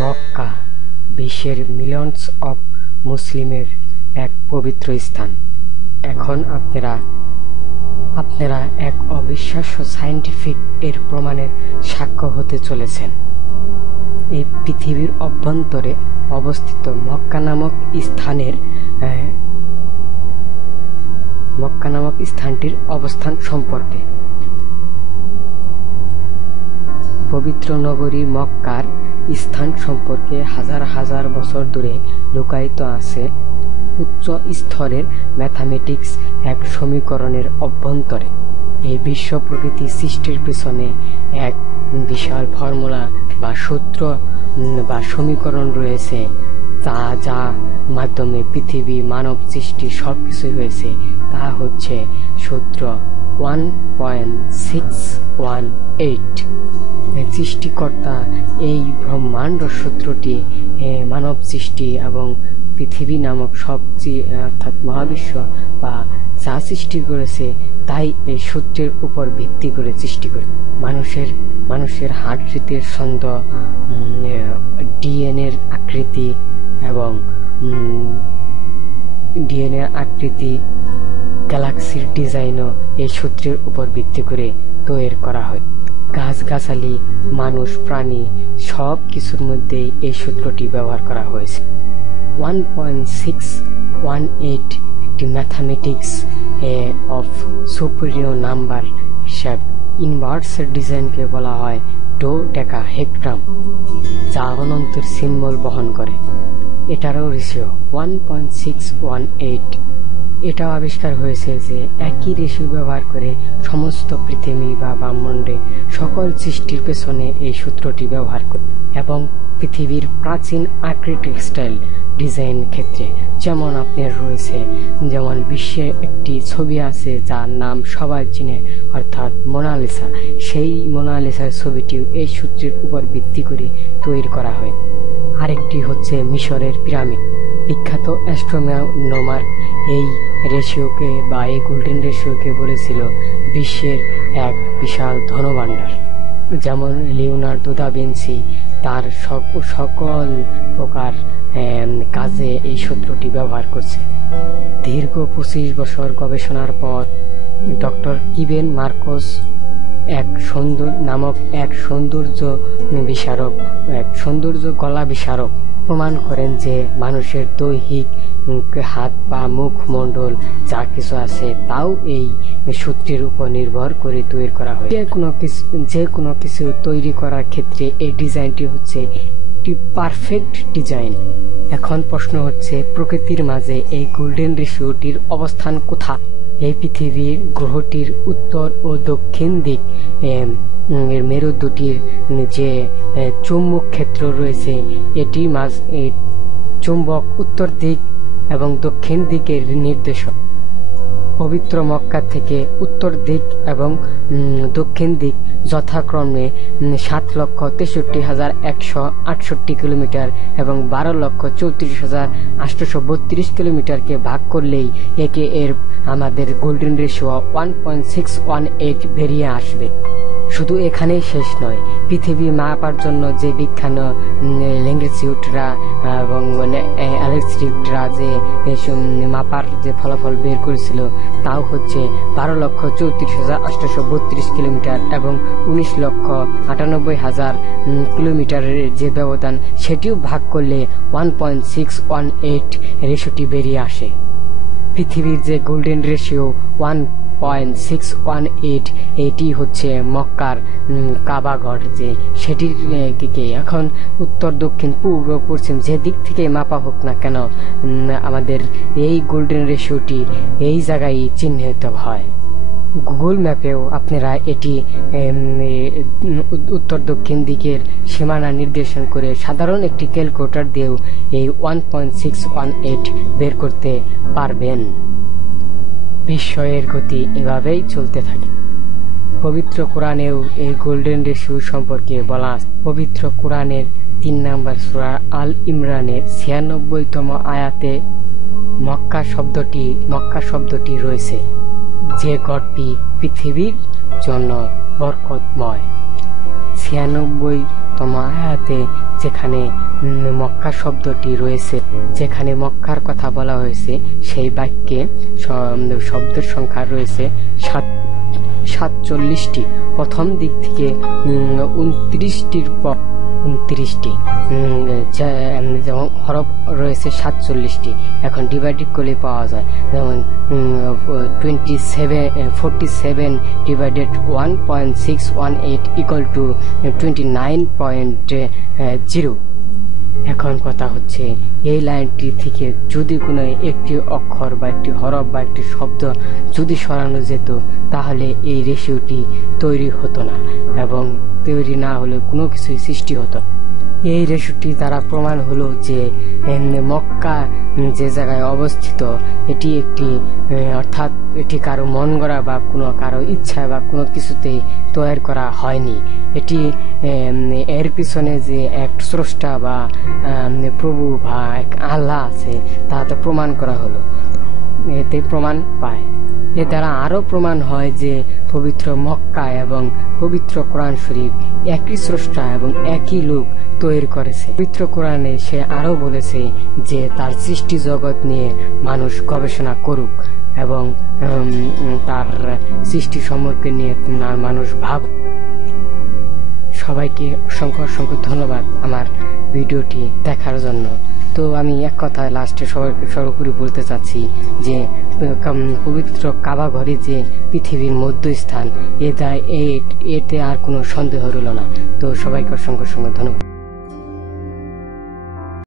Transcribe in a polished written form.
মক্কা বিশ্বের millions of মুসলিমের এক পবিত্র স্থান। এখন আপনারা এক অবিশ্বাস্য সায়েন্টিফিক এর প্রমাণের সাক্ষ্য হতে চলেছেন। এই পৃথিবীর অভ্যন্তরে অবস্থিত মক্কা নামক স্থানটির অবস্থান সম্পর্কে। পবিত্র নগরী মক্কার স্থান সম্পর্কে হাজার হাজার বছর ধরে লুকায়িত আছে উচ্চ স্তরের ম্যাথামেটিক্স এক সমীকরণের অভ্যন্তরে। এই বিশ্ব প্রকৃতি সৃষ্টির পিছনে এক বিশাল ফর্মুলা বা সূত্র বা সমীকরণ রয়েছে, যা মাধ্যমে পৃথিবী, মানব সৃষ্টি সবকিছু হয়েছে। তা হচ্ছে সূত্র 1.618। সৃষ্টিকর্তা এই ব্রহ্মাণ্ড সূত্রটি মানব সৃষ্টি এবং পৃথিবী নামক অর্থাৎ মহাবিশ্ব বা যা সৃষ্টি করেছে তাই এই সূত্রের উপর ভিত্তি করে সৃষ্টি করে। মানুষের হার্টবিটের ছন্দ, ডিএনএর আকৃতি এবং গ্যালাক্সির ডিজাইনও এই সূত্রের উপর ভিত্তি করে তৈরি করা হয়। গাছগাছালি, মানুষ, প্রাণী সব কিছুর মধ্যে এই সূত্রটি ব্যবহার করা হয়েছে। 1.618 একটি ম্যাথামেটিক্স অফ সুপিরিয়র নাম্বার হিসাব। ইনভার্সের ডিজাইনকে বলা হয় ডোডেকাহেড্রন, যা অনন্তের সিম্বল বহন করে। এটারও রেশিও 1.618। এটাও আবিষ্কার হয়েছে যে একই রেশিও ব্যবহার করে সমস্ত পৃথিবী বা ব্রহ্মাণ্ডে সকল সৃষ্টির পেছনে এই সূত্রটি ব্যবহার করে। এবং পৃথিবীর প্রাচীন আর্কিটেকচারাল ডিজাইন ক্ষেত্রে যেমন আপনার রয়েছে, যেমন বিশ্বে একটি ছবি আছে যার নাম সবাই চিনে, অর্থাৎ মোনালিসা। সেই মোনালিসার ছবিটিও এই সূত্রের উপর ভিত্তি করে তৈরি করা হয়। আরেকটি হচ্ছে মিশরের পিরামিড। বিখ্যাত অ্যাস্ট্রোনমার এই রেশিওকে বা এই গোল্ডেন রেশিওকে বলেছিল বিশ্বের এক বিশাল ধনভাণ্ডার। যেমন লিওনার্দো দা ভিঞ্চি তার সকল প্রকার কাজে এই সূত্রটি ব্যবহার করছে। দীর্ঘ 25 বছর গবেষণার পর ডক্টর কিবেন মার্কোস এক সৌন্দর্য গলা বিশারক প্রমাণ করেন যে মানুষের দৈহিক হাত পা, মুখ মণ্ডল যা কিছু আছে তাও এই সূত্রের উপর নির্ভর করে তৈরি করা হয়। যে কোনো কিছু তৈরি করার ক্ষেত্রে এই ডিজাইনটি হচ্ছে একটি পারফেক্ট ডিজাইন। এখন প্রশ্ন হচ্ছে, প্রকৃতির মাঝে এই গোল্ডেন রেশিওটির অবস্থান কোথায়? এই পৃথিবীর গ্রহটির উত্তর ও দক্ষিণ দিক মেরু দুটির যে চুম্বক ক্ষেত্র রয়েছে, এটি চুম্বক উত্তর দিক এবং দক্ষিণ দিকের নির্দেশক। পবিত্র মক্কা থেকে উত্তর দিক এবং দক্ষিণ দিক যথাক্রমে 7,63,168 কিলোমিটার এবং 12,34,832 কিলোমিটারকে ভাগ করলেই আমাদের গোল্ডেন রেশিও 1.618 বেরিয়ে আসবে। শুধু এখানেই শেষ নয়, পৃথিবী মাপার জন্য যে বিখ্যাত ল্যাঙ্গিটিউডরা এবং অ্যালটিটিউডরা যে মাপার যে ফলাফল বের করেছিল তাও হচ্ছে 12,34,832 কিলোমিটার এবং 19,98,000 কিলোমিটারের যে ব্যবধান, সেটিও ভাগ করলে 1.618 রেশিওটি বেরিয়ে আসে। পৃথিবীর যে গোল্ডেন রেশিও 1.618, এটি হচ্ছে মক্কার কাবাঘর, যে সেটির দিকে এখন উত্তর, দক্ষিণ, পূর্ব, পশ্চিম যে দিক থেকে মাপা হোক না কেন, আমাদের এই গোল্ডেন রেশিওটি এই জায়গায় চিহ্নিত হয়। গুগল ম্যাপেও আপনারা এটি উত্তর দক্ষিণ দিকের সীমানা নির্দেশন করে সাধারণ একটি ক্যালকুলেটর দিয়েও এই 1.618 বের করতে পারবেন। বিশ্বের গতি এভাবেই চলতে থাকে। পবিত্র কোরআনেও এই গোল্ডেন রেশিও সম্পর্কে বলা আছে। পবিত্র কোরআনের 3 নম্বর সূরা আল ইমরানের 96তম আয়াতে মক্কা শব্দটি রয়েছে, যে ঘরটি পৃথিবীর জন্য বরকতময়। 96তম প্রথম আয়াতে যেখানে মক্কা শব্দটি রয়েছে, যেখানে মক্কার কথা বলা হয়েছে, সেই বাক্যে শব্দের সংখ্যা রয়েছে 47টি। প্রথম দিক থেকে 29টির পর 29টি হরফ রয়েছে 47টি। এখন ডিভাইডেড করলে পাওয়া যায়, যেমন 47 ডিভাইডেড 1.618 ইকুয়াল টু 29.0। এখন কথা হচ্ছে, এই লাইনটি থেকে যদি কোনো একটি অক্ষর বা একটি হরফ বা একটি শব্দ যদি সরানো যেত, তাহলে এই রেশিওটি তৈরি হতো না, এবং তৈরি না হলে কোনো কিছুই সৃষ্টি হতো। এই রেশিওটি দ্বারা প্রমাণ হলো যে মক্কা যে জায়গায় অবস্থিত, এটি একটি অর্থাৎ এটি কারো মন গড়া বা কোনো কারো ইচ্ছা বা কোনো কিছুতেই তৈরি করা হয়নি। এটি এর পিছনে যে এক স্রষ্টা বা প্রভু বা এক আল্লাহ আছে, তাতে প্রমাণ করা হলো, এতে প্রমাণ পায়। এ দ্বারা আরো প্রমাণ হয় যে পবিত্র মক্কা এবং পবিত্র কোরআন শরীফ একই স্রষ্টা এবং একই লোক তৈরি করেছে। পবিত্র কোরআনে সে আরো বলেছে যে তার সৃষ্টি জগৎ নিয়ে মানুষ গবেষণা করুক এবং তার সৃষ্টি সম্পর্কে নিয়ে মানুষ ভাবুক। সবাইকে অসংখ্য অসংখ্য ধন্যবাদ আমার ভিডিওটি দেখার জন্য। তো আমি এক কথায় লাস্টে সবাইকে সর্বোপরি বলতে চাচ্ছি যে পবিত্র কাবা ঘরে যে পৃথিবীর মধ্যস্থান, এতে আর কোনো সন্দেহ রইল না। তো সবাইকে অসংখ্য অসংখ্য ধন্যবাদ।